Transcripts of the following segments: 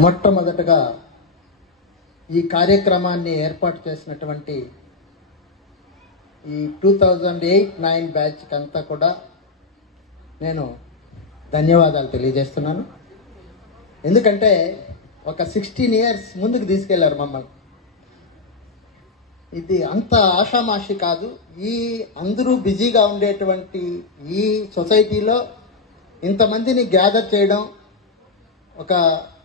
మొట్టమొదటగా ఈ కార్యక్రమాన్ని ఏర్పాటు చేసినటువంటి ఈ 2008-9 బ్యాచ్ అంతా కూడా నేను ధన్యవాదాలు తెలియజేస్తున్నాను. ఎందుకంటే ఒక 16 ఇయర్స్ ముందుకు తీసుకెళ్లారు మమ్మల్ని. ఇది అంత ఆషామాషి కాదు. ఈ అందరూ బిజీగా ఉండేటువంటి ఈ సొసైటీలో ఇంతమందిని గ్యాదర్ చేయడం, ఒక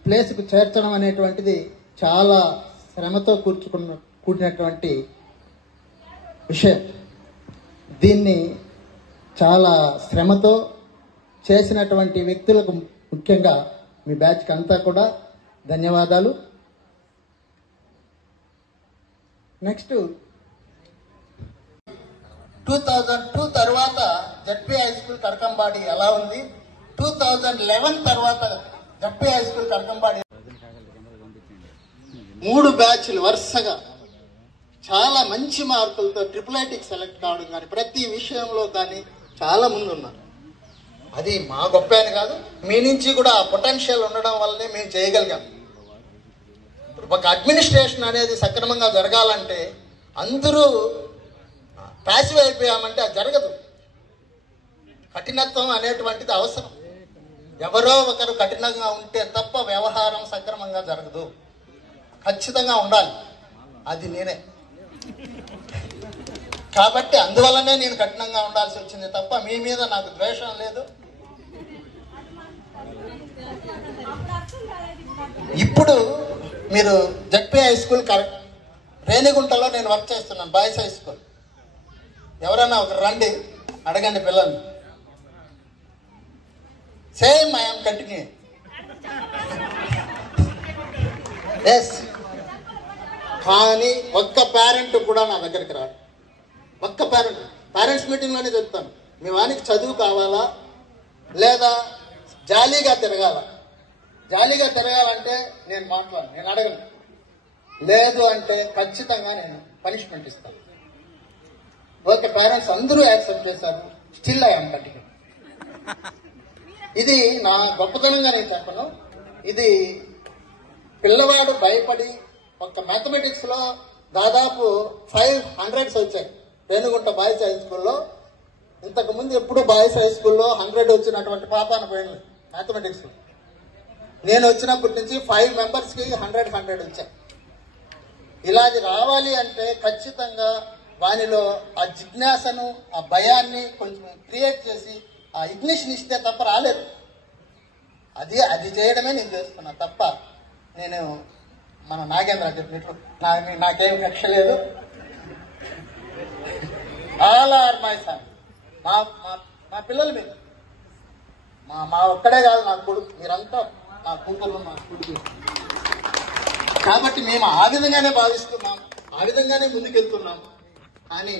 ప్లేస్కు చేర్చడం అనేటువంటిది చాలా శ్రమతో కూడినటువంటి విషయం. దీన్ని చాలా శ్రమతో చేసినటువంటి వ్యక్తులకు ముఖ్యంగా మీ బ్యాచ్కి అంతా కూడా ధన్యవాదాలు. నెక్స్ట్ 2002 తర్వాత జడ్పీ హై స్కూల్ కరకంబాడి ఎలా ఉంది, 2011 తర్వాత జడ్పీ హై స్కూల్ కరకంబాడి 3 బ్యాచ్లు వరుసగా చాలా మంచి మార్కులతో IIITకి సెలెక్ట్ కావడం కానీ ప్రతి విషయంలో కానీ చాలా ముందు ఉన్నారు. అది మా గొప్ప అని కాదు, మీ నుంచి కూడా ఆ పొటెన్షియల్ ఉండడం వల్లనే మేము చేయగలిగాం. ఒక అడ్మినిస్ట్రేషన్ అనేది సక్రమంగా జరగాలంటే అందరూ ప్యాసివ్ అయిపోయామంటే అది జరగదు. కఠినత్వం అనేటువంటిది అవసరం. ఎవరో ఒకరు కఠినంగా ఉంటే తప్ప వ్యవహారం సక్రమంగా జరగదు. ఖచ్చితంగా ఉండాలి. అది నేనే. కాబట్టి అందువల్లనే నేను కఠినంగా ఉండాల్సి వచ్చింది తప్ప మీ మీద నాకు ద్వేషం లేదు. ఇప్పుడు మీరు జడ్పీ హై స్కూల్ రేణిగుంటలో నేను వర్క్ చేస్తున్నాను, బాయ్స్ హై స్కూల్. ఎవరైనా ఒకరు రండి, అడగండి పిల్లల్ని. Same I'm continue. ఎస్, కానీ ఒక్క పేరెంట్ కూడా నా దగ్గరికి రాడు. ఒక్క పేరెంట్స్ మీటింగ్లోనే చెప్తాను, మీ వానికి చదువు కావాలా లేదా జాలీగా తిరగాల. జాలీగా తిరగాలంటే నేను మాట్లాడను, నేను అడగను. లేదు అంటే ఖచ్చితంగా నేను పనిష్మెంట్ ఇస్తాను. ఓకే, పేరెంట్స్ అందరూ యాక్సెప్ట్ చేశారు. Still I'm continue. ఇది నా గొప్పతనంగా నేను చెప్పను. ఇది పిల్లవాడు భయపడి ఒక మ్యాథమెటిక్స్ లో దాదాపు 500 వచ్చాయి రేణిగుంట బాయ్స్ హై స్కూల్లో. ఇంతకు ముందు ఎప్పుడు బాయ్స్ హై స్కూల్లో 100 వచ్చినటువంటి పాపాన పోయింది మ్యాథమెటిక్స్. నేను వచ్చినప్పటి నుంచి 5 మెంబర్స్కి 100 వచ్చాయి. ఇలాది రావాలి అంటే ఖచ్చితంగా వానిలో ఆ జిజ్ఞాసను, ఆ భయాన్ని కొంచెం క్రియేట్ చేసి ఆ ఇగ్నిషన్ ఇస్తే తప్ప రాలేదు. అది చేయడమే నేను చేస్తున్నా తప్ప నేను మన నాగేంద్ర చెప్పినట్లు నాకేం కక్ష లేదు. All are my son. మా పిల్లల మీద మా ఒక్కడే కాదు, నా కొడుకు, మీరంతా నా కూతురు, నా కొడుకు. కాబట్టి మేము ఆ విధంగానే భావిస్తున్నాం, ఆ విధంగానే ముందుకెళ్తున్నాం. కానీ